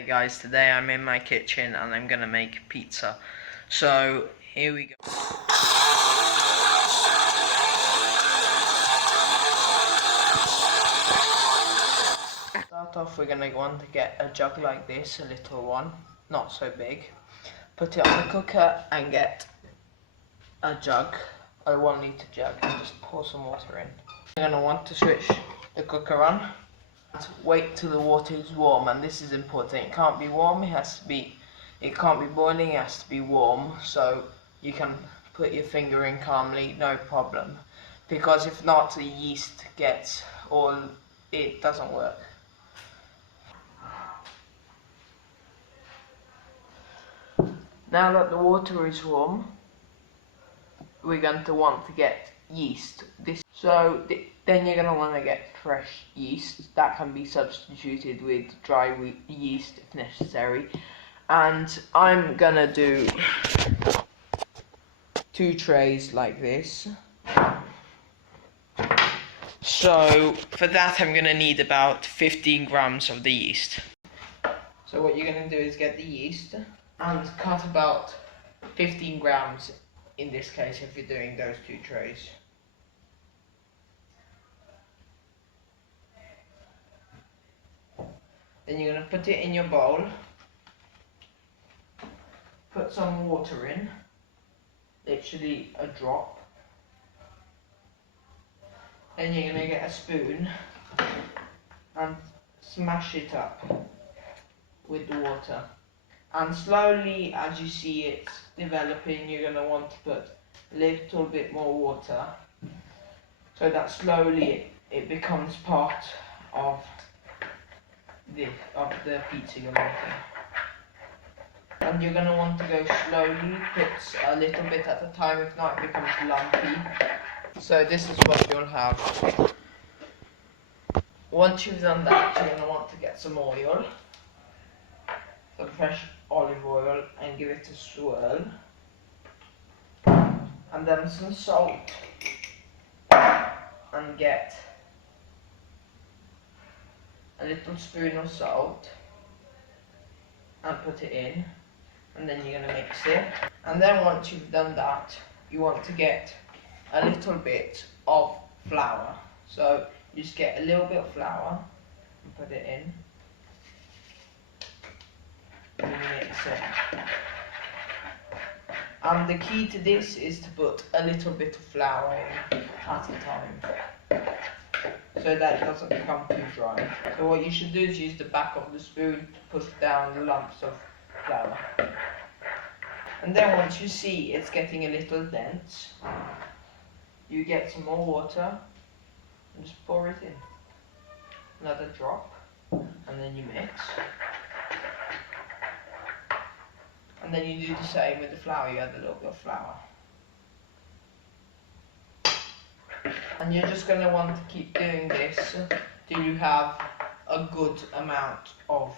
Hey guys, today I'm in my kitchen and I'm gonna make pizza. So here we go. Start off, we're gonna want to get a jug like this, a little one, not so big. Put it on the cooker and get a jug, a 1 litre jug, and just pour some water in. You're gonna want to switch the cooker on. Wait till the water is warm, and this is important. It can't be warm, it can't be boiling, it has to be warm, so you can put your finger in calmly, no problem. Because if not, the yeast gets it doesn't work. Now that the water is warm, we're going to want to get yeast. Then you're going to want to get fresh yeast. That can be substituted with dry yeast if necessary. And I'm going to do 2 trays like this. So for that I'm going to need about 15 grams of the yeast. So what you're going to do is get the yeast and cut about 15 grams in this case if you're doing those 2 trays. Then you're going to put it in your bowl, put some water in, literally a drop. Then you're going to get a spoon and smash it up with the water. And slowly, as you see it developing, you're going to want to put a little bit more water so that slowly it becomes part of the pizza you're making. And you're going to want to go slowly, put a little bit at a time, if not it becomes lumpy. So this is what you'll have. Once you've done that, you're going to want to get some oil, some fresh olive oil, and give it a swirl. And then some salt, and get a little spoon of salt and put it in, and then you're going to mix it. And then once you've done that, you want to get a little bit of flour. So you just get a little bit of flour and put it in, and you mix it. And the key to this is to put a little bit of flour in at a time, so that it doesn't become too dry. So what you should do is use the back of the spoon to push down the lumps of flour. And then once you see it's getting a little dense, you get some more water and just pour it in. Another drop, and then you mix. And then you do the same with the flour, you add a little bit of flour. And you're just going to want to keep doing this till you have a good amount of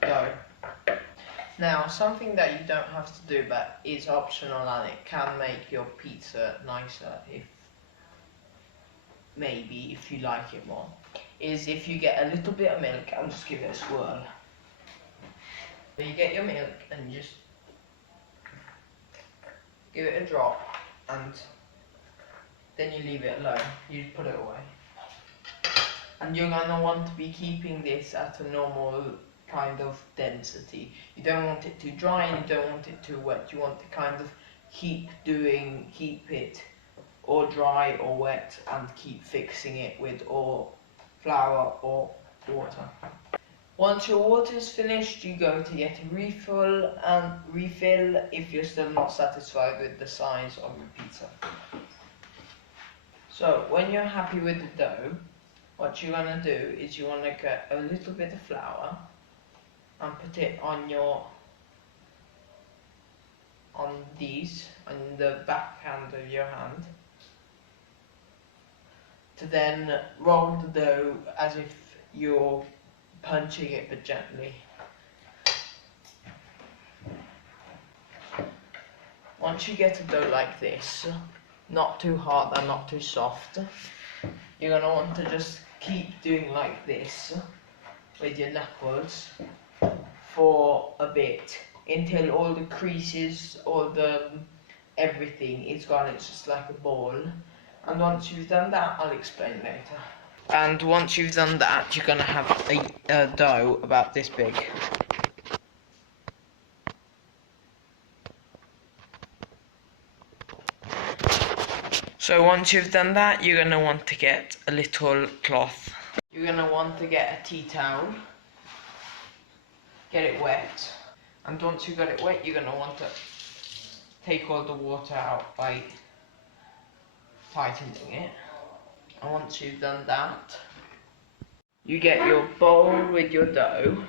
dough. Now, something that you don't have to do but is optional, and it can make your pizza nicer if you like it more, is if you get a little bit of milk and just give it a swirl. So you get your milk and just give it a drop, and then you leave it alone. You put it away. And you're going to want to be keeping this at a normal kind of density. You don't want it too dry and you don't want it too wet. You want to kind of keep it or dry or wet, and keep fixing it with or flour or water. Once your water is finished, you go to get a refill if you're still not satisfied with the size of your pizza. So when you're happy with the dough, what you're going to do is you want to get a little bit of flour and put it on the backhand of your hand, to then roll the dough as if you're punching it, but gently. Once you get a dough like this, not too hard and not too soft, you're going to want to just keep doing like this with your knuckles for a bit until all the creases, all the everything is gone. It's just like a ball. And once you've done that, I'll explain later. And once you've done that, you're gonna have a dough about this big. So once you've done that, you're gonna want to get a little cloth. You're gonna want to get a tea towel, get it wet, and once you've got it wet, you're gonna want to take all the water out by tightening it. And once you've done that, you get your bowl with your dough,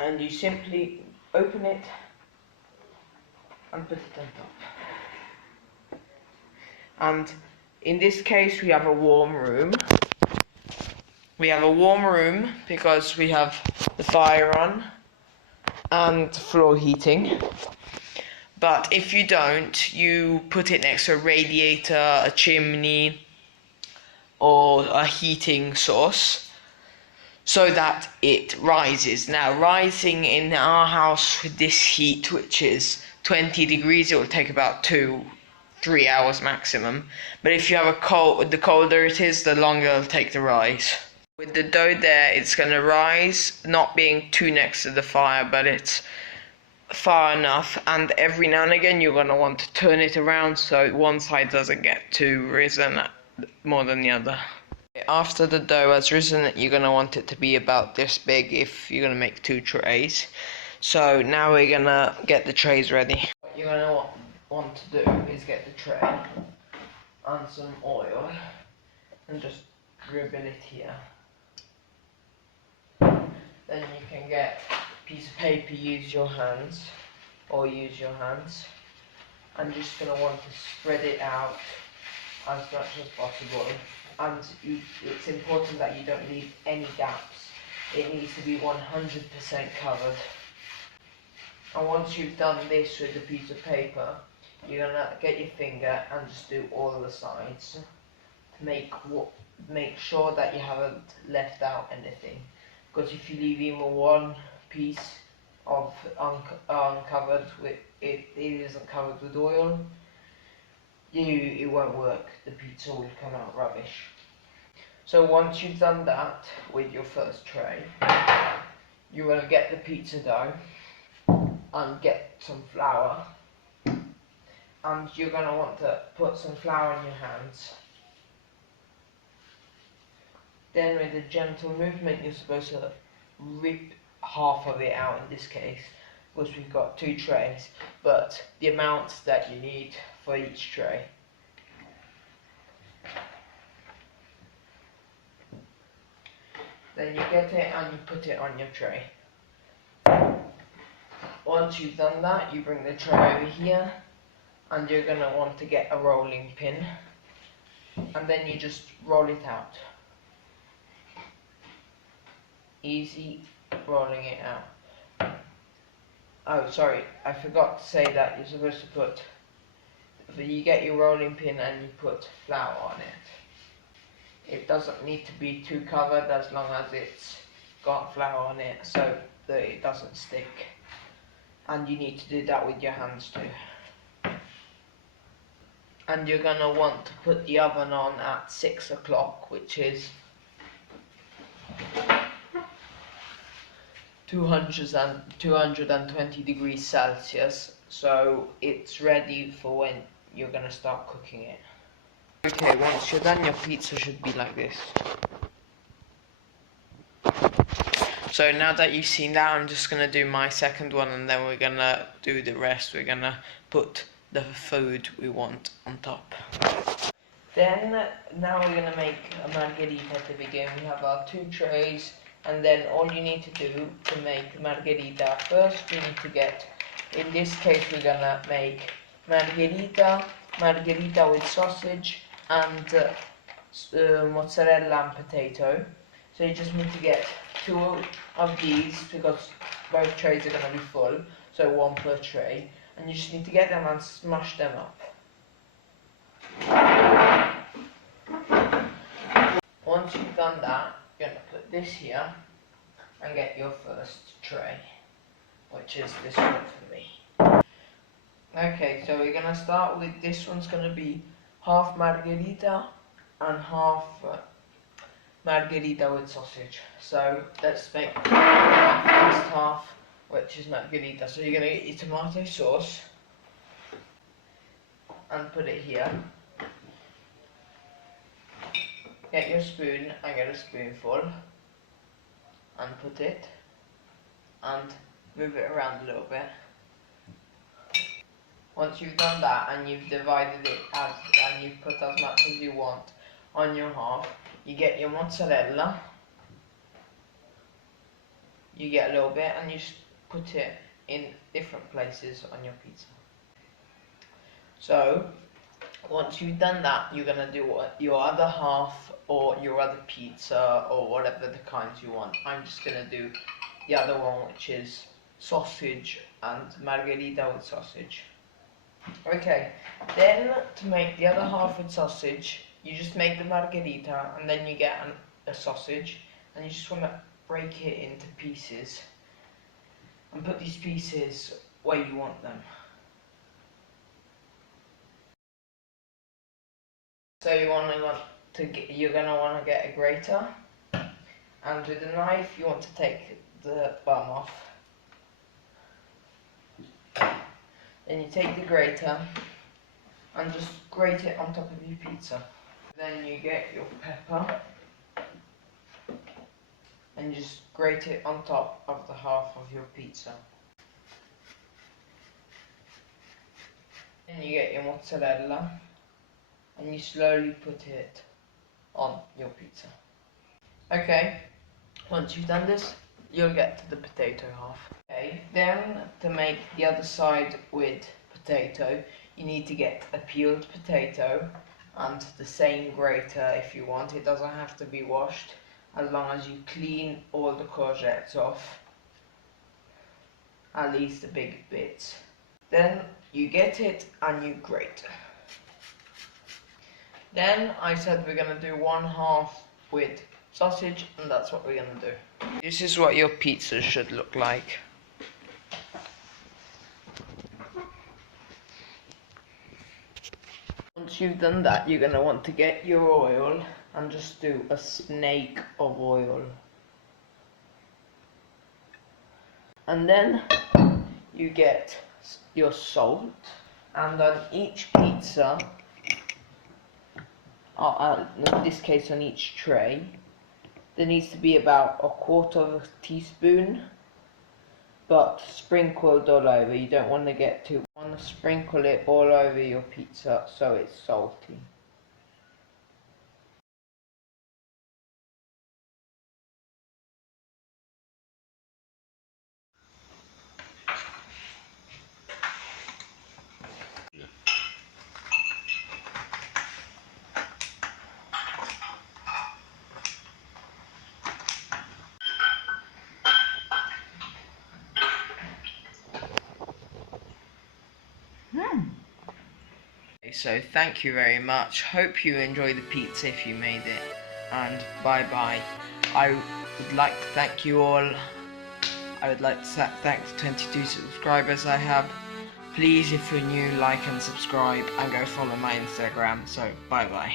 and you simply open it and put it on top. And in this case, we have a warm room. We have a warm room because we have the fire on and floor heating. But if you don't, you put it next to a radiator, a chimney, or a heating source so that it rises. Now, rising in our house with this heat, which is 20 degrees, it will take about 2-3 hours maximum. But if you have a cold, the colder it is, the longer it'll take to rise. With the dough there, it's going to rise, not being too next to the fire, but it's far enough, and every now and again you're going to want to turn it around so one side doesn't get too risen more than the other. After the dough has risen, you're going to want it to be about this big if you're going to make 2 trays. So now we're going to get the trays ready. What you're going to want to do is get the tray and some oil and just dribble it here. Then you can get a piece of paper, use your hands, and you're just going to want to spread it out as much as possible. And it's important that you don't leave any gaps. It needs to be 100% covered. And once you've done this with a piece of paper, you're going to get your finger and just do all the sides to make sure that you haven't left out anything. Because if you leave even one piece of uncovered with it isn't covered with oil, it won't work. The pizza will come out rubbish. So once you've done that with your first tray, you will get the pizza dough and get some flour, and you're going to want to put some flour in your hands. Then with a gentle movement, you're supposed to rip half of it out in this case, because we've got 2 trays, but the amount that you need for each tray. Then you get it and you put it on your tray. Once you've done that, you bring the tray over here, and you're going to want to get a rolling pin, and then you just roll it out. Easy rolling it out. Oh, sorry, I forgot to say that you're supposed to put, you get your rolling pin and you put flour on it. It doesn't need to be too covered as long as it's got flour on it so that it doesn't stick. And you need to do that with your hands too. And you're going to want to put the oven on at 6 o'clock, which is 220 degrees Celsius, so it's ready for when you're going to start cooking it. Okay, once you're done, your pizza should be like this. So now that you've seen that, I'm just going to do my second one, and then we're going to do the rest. We're going to put the food we want on top. Then, now we're going to make a margherita to begin. We have our 2 trays, and then all you need to do to make margherita, first we need to get, in this case we're going to make margherita with sausage and mozzarella and potato. So you just need to get 2 of these because both trays are going to be full, so 1 per tray, and you just need to get them and smash them up. once you've done that, you're going to put this here and get your first tray, which is this one for me. Okay, so we're going to start with this one's going to be half margherita and half margherita with sausage. So let's make the first half, which is margherita. So you're going to get your tomato sauce and put it here. Get your spoon and get a spoonful and put it and move it around a little bit. Once you've done that and you've divided it and you've put as much as you want on your half, you get your mozzarella. You get a little bit and you put it in different places on your pizza. So once you've done that, you're gonna do your other half or your other pizza or whatever the kinds you want. I'm just gonna do the other one, which is sausage and margherita with sausage. Okay, then to make the other half with sausage, you just make the margherita and then you get a sausage and you just want to break it into pieces and put these pieces where you want them. So you're gonna want to get a grater, and with a knife you want to take the bum off. Then you take the grater and just grate it on top of your pizza. Then you get your pepper and just grate it on top of the half of your pizza. Then you get your mozzarella and you slowly put it on your pizza. Okay, once you've done this, you'll get to the potato half. Okay, then to make the other side with potato, you need to get a peeled potato and the same grater if you want. It doesn't have to be washed, as long as you clean all the courgettes off, at least the big bits. Then you get it and you grate. Then I said we're going to do one half with sausage, and that's what we're going to do. This is what your pizza should look like. Once you've done that, you're going to want to get your oil and just do a snake of oil. And then you get your salt, and on each pizza, in this case on each tray, there needs to be about 1/4 teaspoon, but sprinkled all over. You don't want to get too, you want to sprinkle it all over your pizza so it's salty. So thank you very much. Hope you enjoy the pizza if you made it, and bye bye. I would like to thank you all. I would like to thank the 22 subscribers I have. Please, if you're new, like and subscribe and go follow my Instagram. So bye bye.